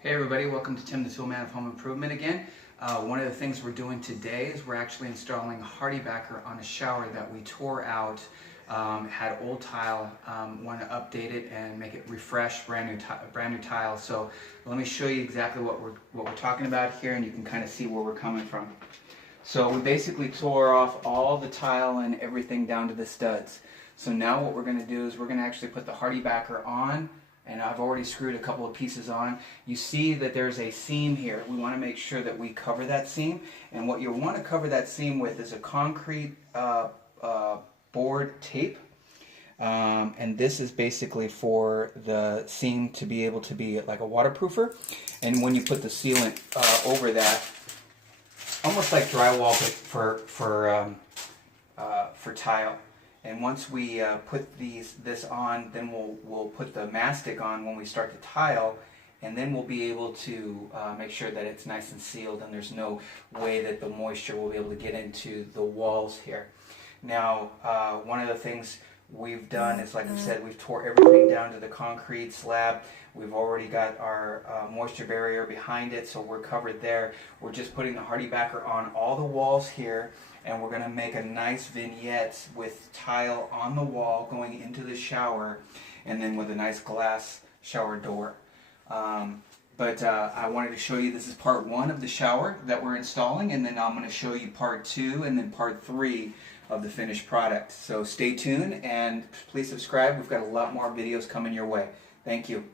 Hey everybody, welcome to Tim the Toolman of Home Improvement again. One of the things we're doing today is we're actually installing a hardybacker on a shower that we tore out, had old tile, want to update it and make it refresh, brand new tile. So let me show you exactly what we're talking about here, and you can kind of see where we're coming from. So we basically tore off all the tile and everything down to the studs. So now what we're going to do is we're going to actually put the hardybacker on. And I've already screwed a couple of pieces on. You see that there's a seam here. We want to make sure that we cover that seam. And what you want to cover that seam with is a concrete board tape. And this is basically for the seam to be able to be like a waterproofer. And when you put the sealant over that, almost like drywall but for tile. And once we put this on, then we'll put the mastic on when we start the tile, and then we'll be able to make sure that it's nice and sealed and there's no way that the moisture will be able to get into the walls here. Now, one of the things we've done is, like I said, we've tore everything down to the concrete slab. We've already got our moisture barrier behind it, so we're covered there. We're just putting the hardybacker on all the walls here, and we're going to make a nice vignette with tile on the wall going into the shower, and then with a nice glass shower door. I wanted to show you, this is part one of the shower that we're installing, and then I'm going to show you part two and then part three of the finished product. So stay tuned and please subscribe. We've got a lot more videos coming your way. Thank you.